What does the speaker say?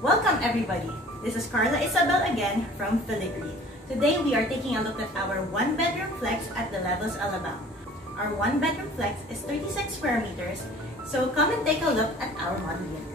Welcome everybody! This is Carla Ysabel again from Filigree. Today we are taking a look at our one-bedroom flex at the Levels Alabang. Our one-bedroom flex is 36 square meters, so come and take a look at our model unit.